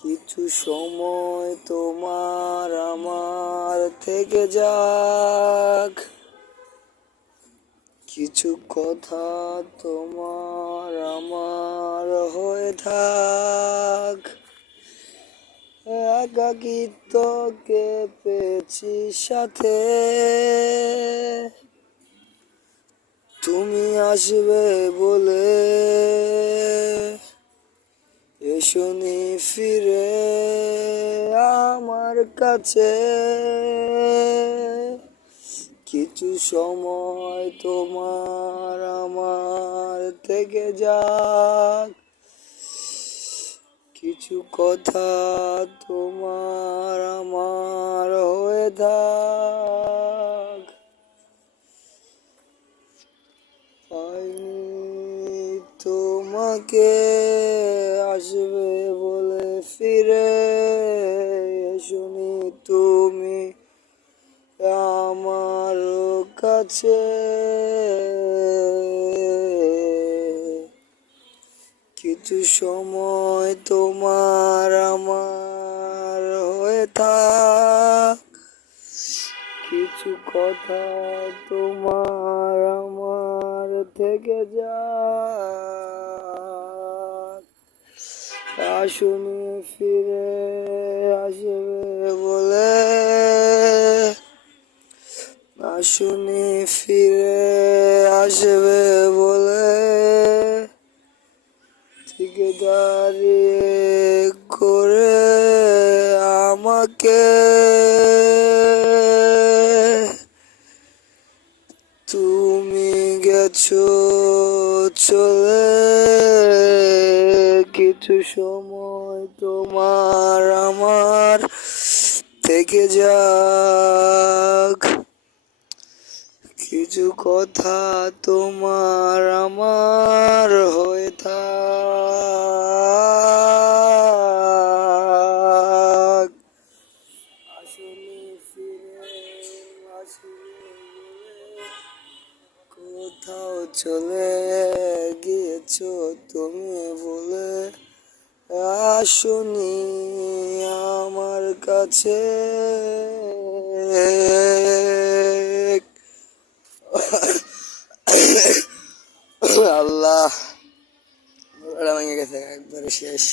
কিছু সময় তোমার আমার থেকে যাক, কিছু কথা তোমার আমার হয়ে থাক। একাকিত্বকে পেয়েছি সাথে, তুমি আসবে বলে এসোনি ফিরে আমার কাছে। কিছু সময় তোমার আমার থেকে যাক, কিছু কথা তোমার আমার হয়ে থাক। পাইনি তোমাকে আসবে বলে ফিরে এসোনি তুমি আমার কাছে। কিছু সময় তোমার আমার হয়ে থাক, কিছু কথা তোমার আমার থেকে যাক। আসুনি ফিরে আসবে বলে, আসুনি ফিরে আসবে বলে থেকে দাঁড়িয়ে করে আমাকে তুমি গেছো চলে। কিছু সময় তোমার আমার থেকে যাক, কিছু কথা তোমার আমার হয়ে থাক। আসলে ফিরে আসবে বলে কোথাও চলে গিয়েছো তুমি বলে আসোনি আমার কাছে। আল্লাহ, ভেঙে গেছে একবারে শেষ।